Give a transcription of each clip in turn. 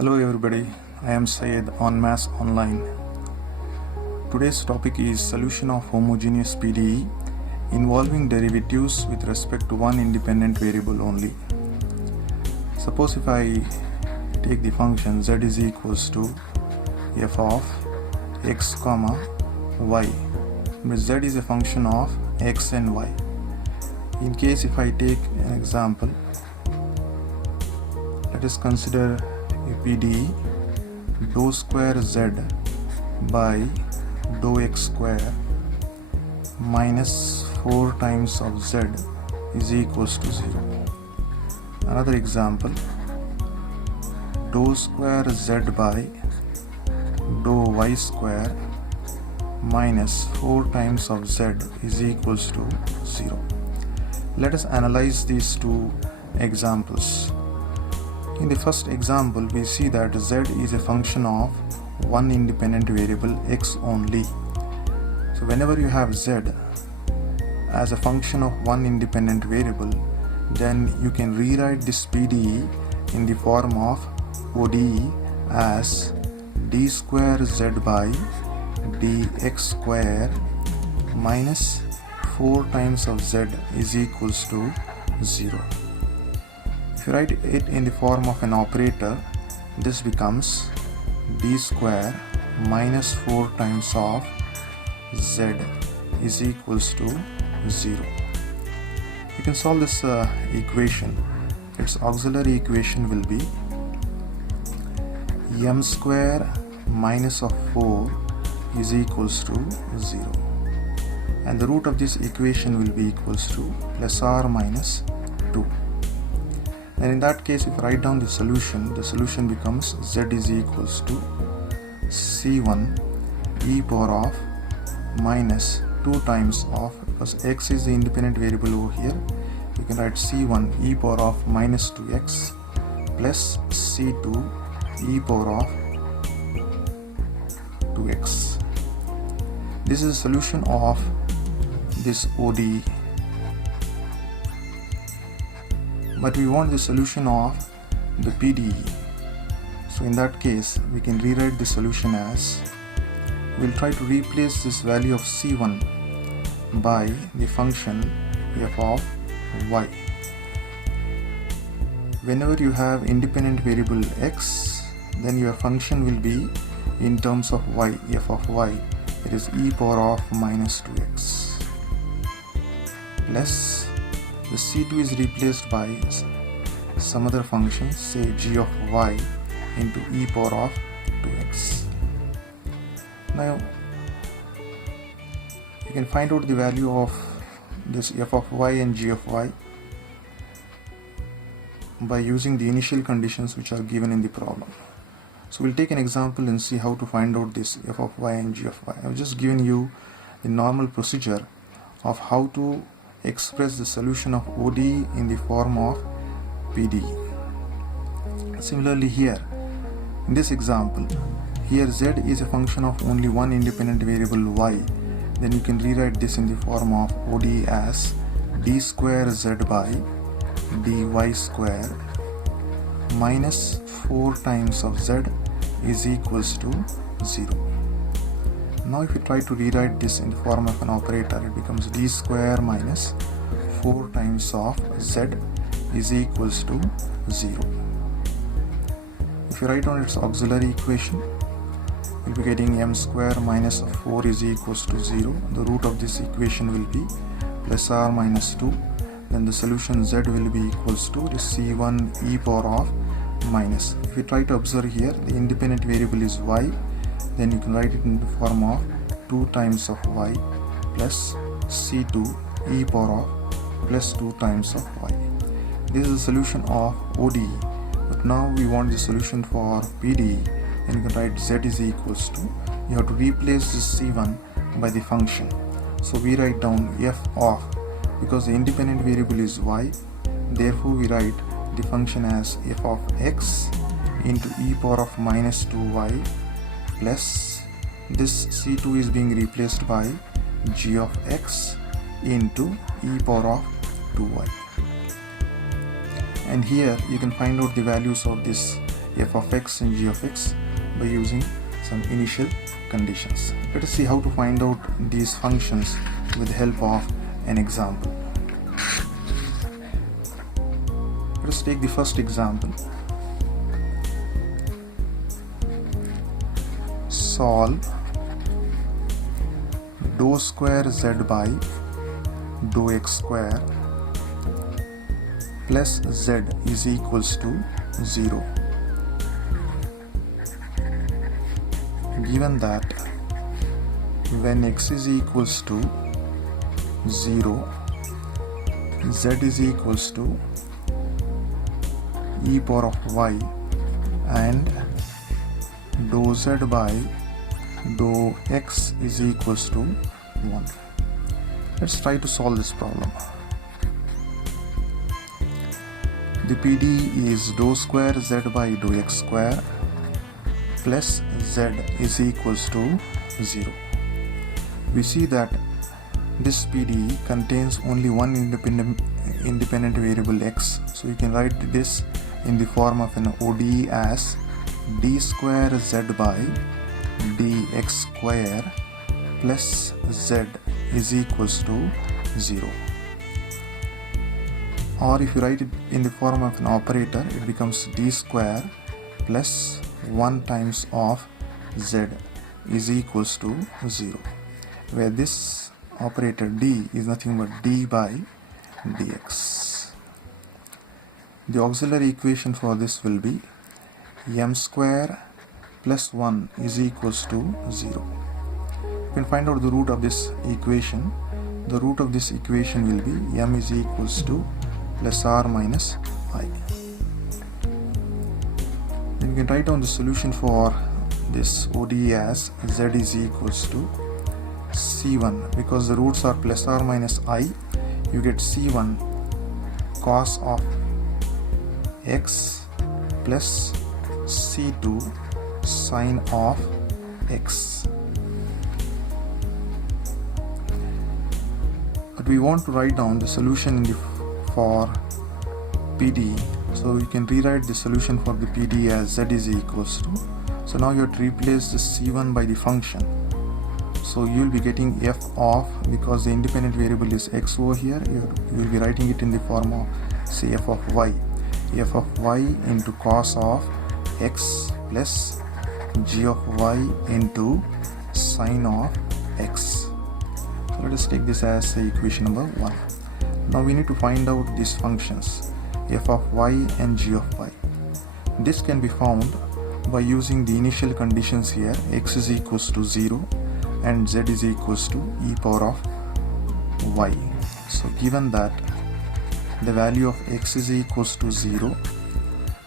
Hello everybody, I am Syed on Mass Online. Today's topic is solution of homogeneous PDE involving derivatives with respect to one independent variable only. Suppose if I take the function z is equals to f of x comma y, where z is a function of x and y. In case if I take an example, let us consider a PDE dou square z by dou x square minus 4 times of z is equals to 0. Another example, dou square z by dou y square minus 4 times of z is equals to 0. Let us analyze these two examples. In the first example, we see that z is a function of one independent variable x only. So whenever you have z as a function of one independent variable, then you can rewrite this PDE in the form of ODE as d square z by dx square minus 4 times of z is equals to 0. If you write it in the form of an operator, this becomes d square minus 4 times of z is equals to 0. You can solve this equation. Its auxiliary equation will be m square minus of 4 is equals to 0. And the root of this equation will be equals to plus or minus 2. And in that case, if I write down the solution becomes z is equals to c1 e power of minus 2 times of, because x is the independent variable over here, you can write c1 e power of minus 2x plus c2 e power of 2x. This is a solution of this ODE. But we want the solution of the PDE. So in that case, we can rewrite the solution as, we'll try to replace this value of c1 by the function f of y. Whenever you have independent variable x, then your function will be in terms of y, f of y, it is e power of minus 2x plus the c2 is replaced by some other function, say g of y into e power of 2x. Now you can find out the value of this f of y and g of y by using the initial conditions which are given in the problem. So we'll take an example and see how to find out this f of y and g of y. I've just given you the normal procedure of how to express the solution of ODE in the form of PDE. Similarly here, in this example, here z is a function of only one independent variable y, then you can rewrite this in the form of ODE as d square z by dy square minus 4 times of z is equals to 0. Now if you try to rewrite this in the form of an operator, it becomes d square minus 4 times of z is equals to 0. If you write down its auxiliary equation, you'll be getting m square minus 4 is equals to 0. The root of this equation will be plus or minus 2. Then the solution z will be equals to the c1 e power of minus. If you try to observe here, the independent variable is y, then you can write it in the form of 2 times of y plus c2 e power of plus 2 times of y. This is the solution of ODE. But now we want the solution for PDE, and you can write z is equals to, you have to replace this c1 by the function. So we write down f of, because the independent variable is y, therefore we write the function as f of x into e power of minus 2y plus this c2 is being replaced by g of x into e power of 2y. And here you can find out the values of this f of x and g of x by using some initial conditions. Let us see how to find out these functions with the help of an example. Let us take the first example. Solve dou square z by dou x square plus z is equals to 0. Given that when x is equals to 0, z is equals to e power of y and dou z by dou x is equals to 1. Let's try to solve this problem. The PDE is dou square z by dou x square plus z is equals to 0. We see that this PDE contains only one independent variable x, so you can write this in the form of an ODE as d square z by dx square plus z is equals to 0. Or if you write it in the form of an operator, it becomes d square plus 1 times of z is equals to 0, where this operator d is nothing but d by dx. The auxiliary equation for this will be m square plus 1 is equals to 0. You can find out the root of this equation. The root of this equation will be m is equals to plus r minus I. Then you can write down the solution for this ODE as z is equals to c1. Because the roots are plus r minus I, you get c1 cos of x plus c2 sine of x. But we want to write down the solution for PDE, so we can rewrite the solution for the PDE as z is equals to. So now you have to replace the c1 by the function. So you will be getting f of, because the independent variable is x over here, you will be writing it in the form of, say, f of y. F of y into cos of x plus g of y into sine of x. So let us take this as equation number 1. Now we need to find out these functions f of y and g of y. This can be found by using the initial conditions here, x is equals to 0 and z is equals to e power of y. So given that the value of x is equals to 0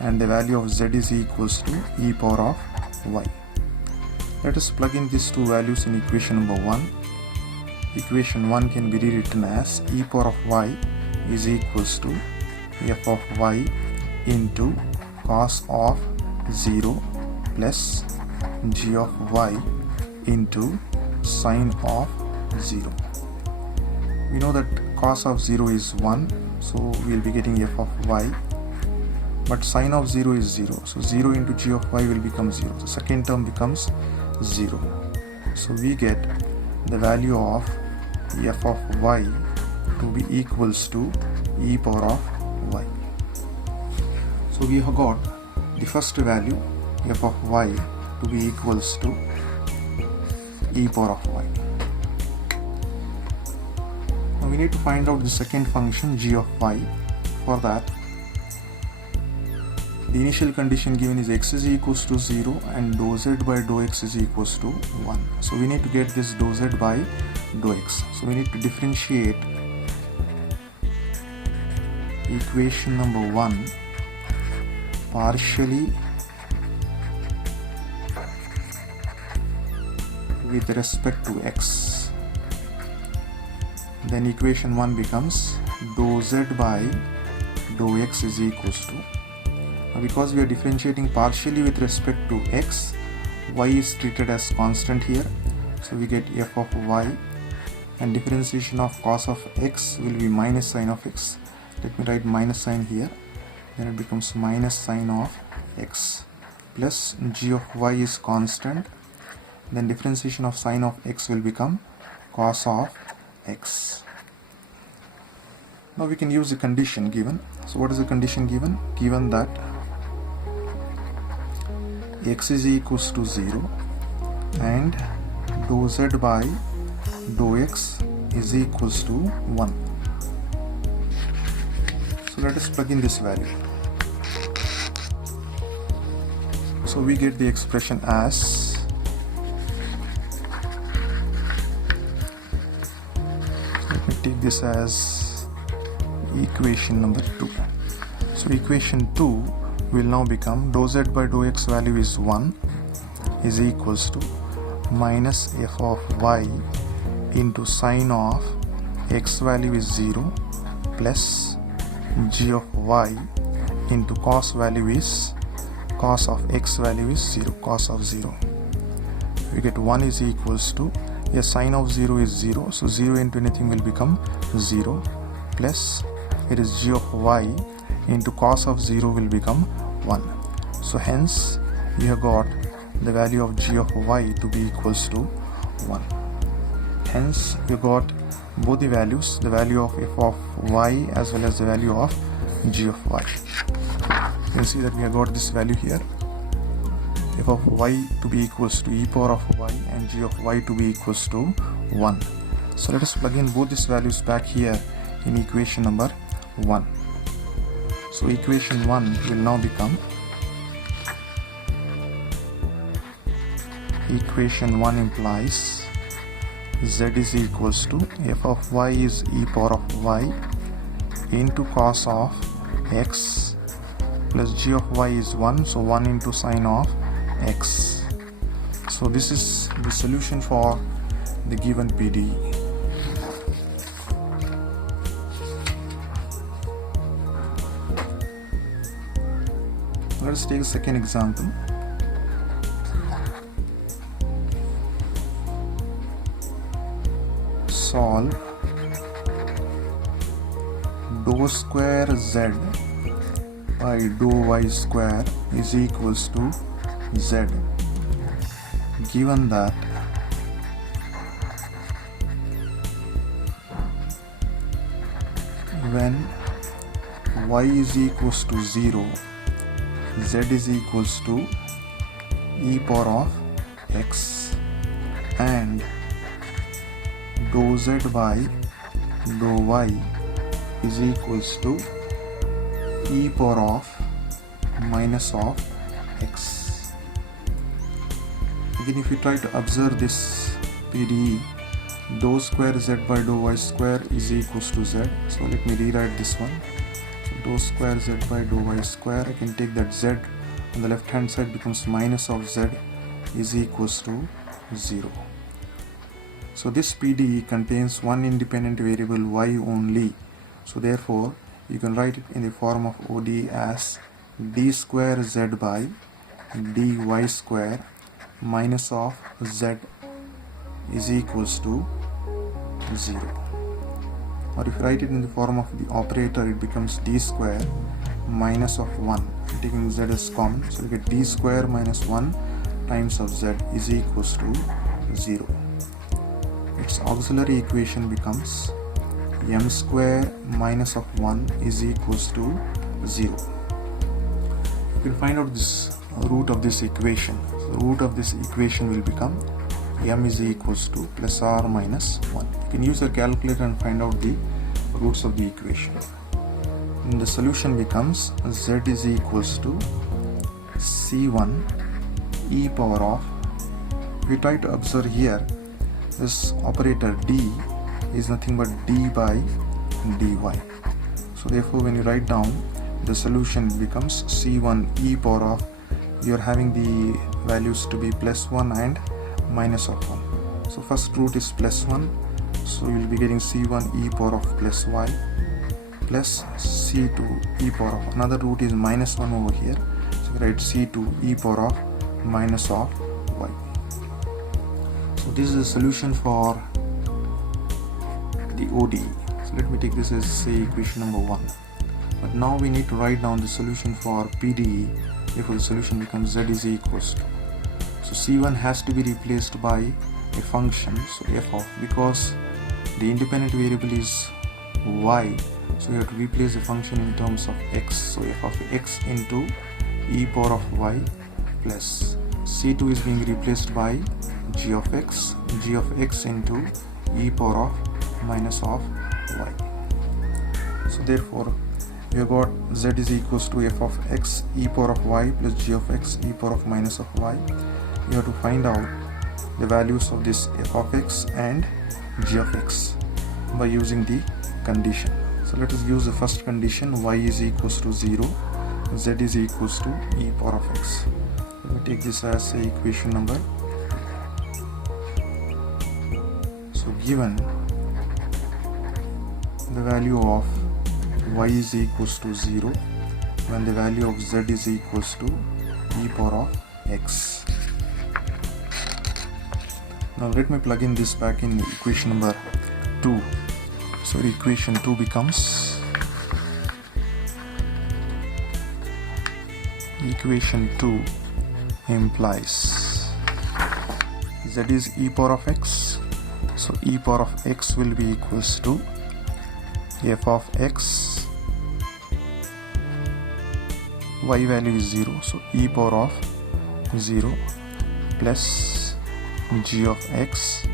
and the value of z is equals to e power of y, let us plug in these two values in equation number 1. Equation 1 can be rewritten as e power of y is equals to f of y into cos of 0 plus g of y into sine of 0. We know that cos of 0 is 1, so we will be getting f of y, but sine of 0 is 0, so 0 into g of y will become 0. The second term becomes 0. So we get the value of f of y to be equals to e power of y. So we have got the first value f of y to be equals to e power of y. Now we need to find out the second function g of y. For that, the initial condition given is x is equals to 0 and dou z by dou x is equals to 1. So we need to get this dou z by dou x. So we need to differentiate equation number 1 partially with respect to x. Then equation 1 becomes dou z by dou x is equals to, now because we are differentiating partially with respect to x, y is treated as constant here, so we get f of y, and differentiation of cos of x will be minus sine of x. Let me write minus sign here, then it becomes minus sine of x. plus g of y is constant, then differentiation of sine of x will become cos of x. Now we can use the condition given. So what is the condition given? Given that x is equals to 0 and dou z by dou x is equals to 1. So let us plug in this value. So we get the expression as let me take this as equation number 2. So equation 2 will now become dou z by dou x value is 1 is equals to minus f of y into sine of x value is 0 plus g of y into cos value is cos of x value is 0, cos of 0. We get 1 is equals to, yes, sine of 0 is 0, so 0 into anything will become 0 plus it is g of y into cos of 0 will become 1. So hence we have got the value of g of y to be equals to 1. Hence you got both the values, the value of f of y as well as the value of g of y. You can see that we have got this value here, f of y to be equals to e power of y and g of y to be equals to 1. So let us plug in both these values back here in equation number 1. So equation 1 will now become, equation 1 implies z is equals to f of y is e power of y into cos of x plus g of y is 1, so 1 into sine of x. So this is the solution for the given PDE. Let us take a second example. Solve dou square z by dou y square is equals to z, given that when y is equals to 0, z is equals to e power of x and dou z by dou y is equals to e power of minus of x. Again, if you try to observe this PDE, dou square z by dou y square is equals to z. So let me rewrite this one. So dou square z by dou y square, I can take that z on the left hand side becomes minus of z is equals to 0. So this PDE contains one independent variable y only. So therefore you can write it in the form of ODE as d square z by dy square minus of z is equals to 0. Or if you write it in the form of the operator, it becomes d square minus of 1, taking z as common, so you get d square minus 1 times of z is equals to 0. Its auxiliary equation becomes m square minus of 1 is equals to 0. You can find out this root of this equation. So root of this equation will become m is equals to plus or minus 1. You can use a calculator and find out the roots of the equation. And the solution becomes z is equals to c1 e power of, if we try to observe here, this operator d is nothing but d by dy. So therefore when you write down the solution becomes c1 e power of, you are having the values to be plus 1 and minus of 1. So first root is plus 1, so you will be getting c1 e power of plus y plus c2 e power of, another root is minus 1 over here, so you write c2 e power of minus of y. So this is the solution for the ODE. So let me take this as say equation number 1. But now we need to write down the solution for PDE therefore the solution becomes z is equals to, so c1 has to be replaced by a function, so f of, because the independent variable is y, so we have to replace the function in terms of x, so f of x into e power of y plus c2 is being replaced by g of x into e power of minus of y. So therefore we have got z is equals to f of x e power of y plus g of x e power of minus of y. You have to find out the values of this f of x and g of x by using the condition. So let us use the first condition, y is equals to 0, z is equals to e power of x. Let me take this as equation number. So given the value of y is equals to 0 when the value of z is equals to e power of x. Now let me plug in this back in equation number 2. So equation 2 becomes, equation 2 implies z is e power of x, so e power of x will be equals to f of x, y value is 0, so e power of 0 plus g of x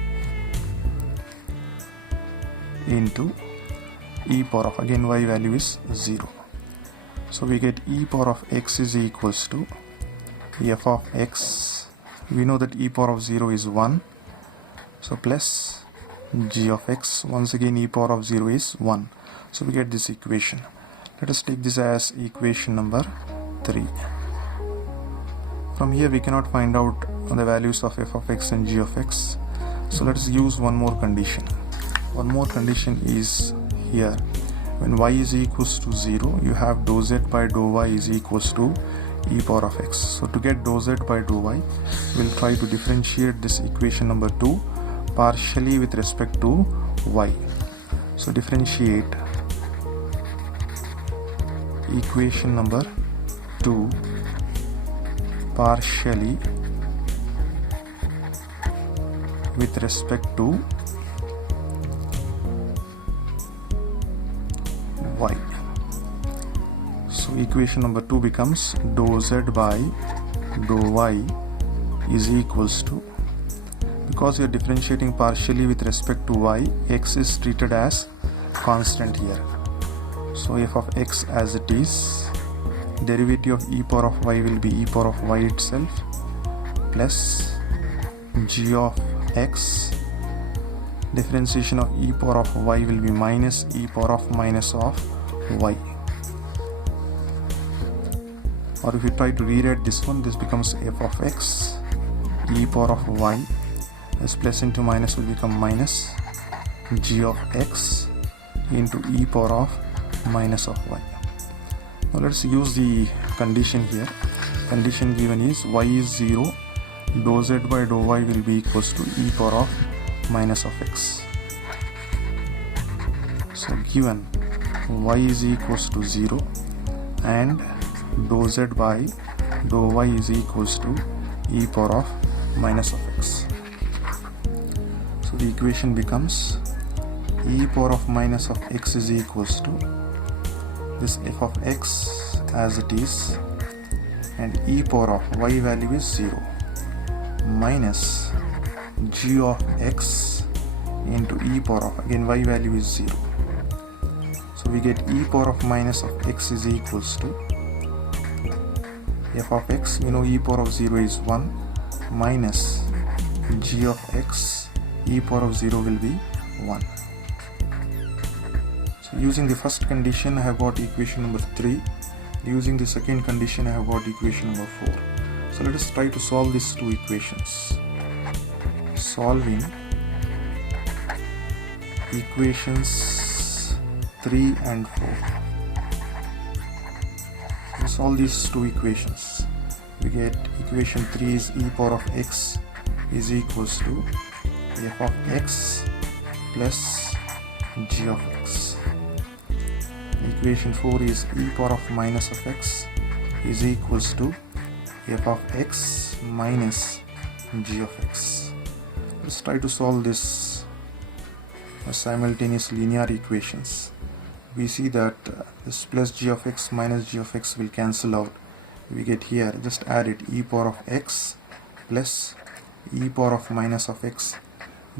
into e power of, again y value is 0. So we get e power of x is equals to f of x, we know that e power of 0 is 1, so plus g of x, once again e power of 0 is 1. So we get this equation. Let us take this as equation number 3. From here we cannot find out the values of f of x and g of x, so let us use one more condition. One more condition is here, when y is equals to 0 you have dou z by dou y is equals to e power of x. So to get dou z by dou y, we will try to differentiate this equation number 2 partially with respect to y. So differentiate equation number 2 partially with respect to y. So equation number 2 becomes dou z by dou y is equals to, because we are differentiating partially with respect to y, x is treated as constant here, so f of x as it is, derivative of e power of y will be e power of y itself plus g of x, differentiation of e power of y will be minus e power of minus of y. Or if you try to rewrite this one, this becomes f of x e power of y, as plus into minus will become minus g of x into e power of minus of y. Now let's use the condition here. Condition given is y is 0, dou z by dou y will be equals to e power of minus of x. So given y is equals to 0 and dou z by dou y is equals to e power of minus of x. So the equation becomes e power of minus of x is equals to this f of x as it is, and e power of y value is 0 minus g of x into e power of, again y value is 0. So we get e power of minus of x is equals to f of x, we know e power of 0 is 1 minus g of x, e power of 0 will be 1. So using the first condition I have got equation number 3, using the second condition I have got equation number 4. So let us try to solve these two equations. Solving equations 3 and 4. We solve these two equations. We get equation 3 is e power of x is equals to f of x plus g of x. Equation 4 is e power of minus of x is equals to f of x minus g of x. Let's try to solve this simultaneous linear equations. We see that this plus g of x minus g of x will cancel out. We get here, just add it, e power of x plus e power of minus of x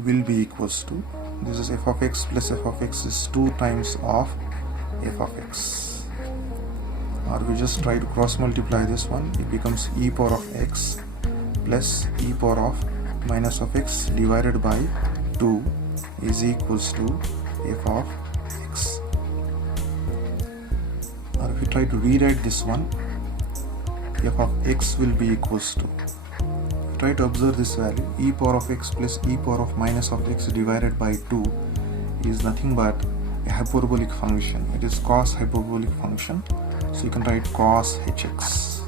will be equals to, this is f of x plus f of x is 2 times of f of x. Or we just try to cross multiply this one, it becomes e power of x plus e power of minus of x divided by 2 is equals to f of x. Or if we try to rewrite this one, f of x will be equals to, try to observe this value, e power of x plus e power of minus of x divided by 2 is nothing but a hyperbolic function. It is cos hyperbolic function, so you can write cos hx.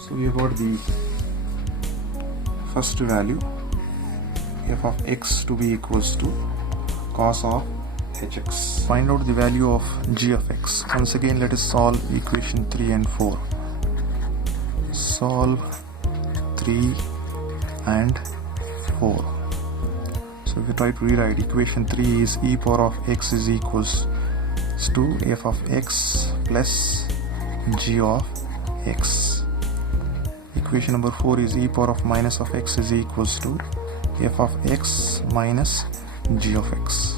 So we have got the first value, f of x to be equals to cos of hx. Find out the value of g of x. Once again, let us solve equation 3 and 4. Solve 3 and 4. So if you try to rewrite, equation 3 is e power of x is equals to f of x plus g of x. Equation number 4 is e power of minus of x is equals to f of x minus g of x.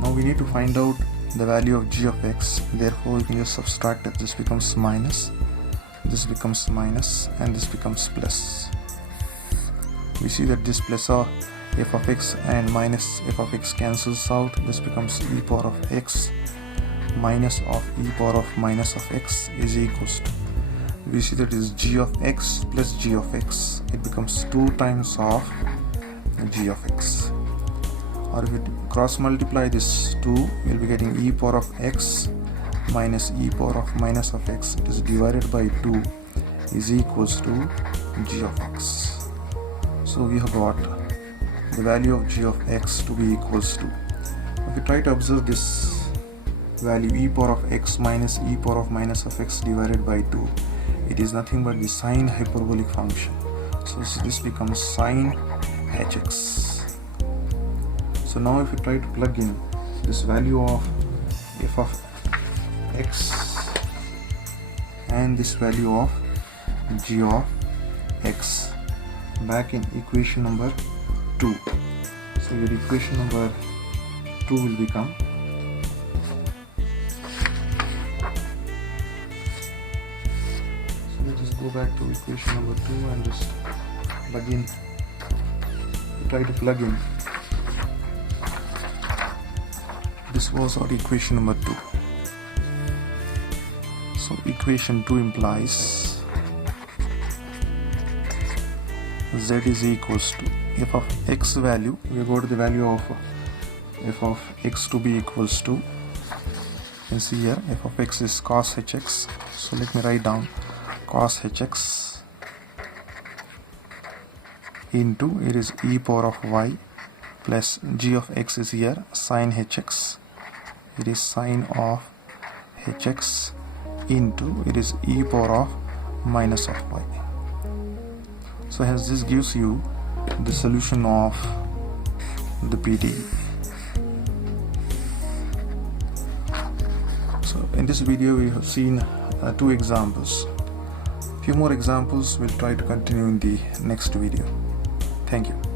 Now we need to find out the value of g of x, therefore we can just subtract it. This becomes minus, this becomes minus, and this becomes plus. We see that this plus of f of x and minus f of x cancels out. This becomes e power of x minus of e power of minus of x is equals to, we see that is g of x plus g of x. It becomes 2 times of g of x. Or if we cross multiply this 2, we'll be getting e power of x minus e power of minus of x, it is divided by 2 is equals to g of x. So we have got the value of g of x to be equals to, if we try to observe this value, e power of x minus e power of minus of x divided by 2, it is nothing but the sine hyperbolic function. So this becomes sine hx. So now if we try to plug in this value of f of x and this value of g of x back in equation number 2, so your equation number 2 will become, so let's just go back to equation number 2 and just plug in, try to plug in, this was our equation number 2. So equation 2 implies z is equals to f of x value, we go to the value of f of x to be equals to, you can see here f of x is cos hx, so let me write down cos hx into, it is e power of y plus g of x is here sin hx, it is sine of hx into, it is e power of minus of y. So hence this gives you the solution of the PDE. So in this video we have seen 2 examples. Few more examples we'll try to continue in the next video. Thank you.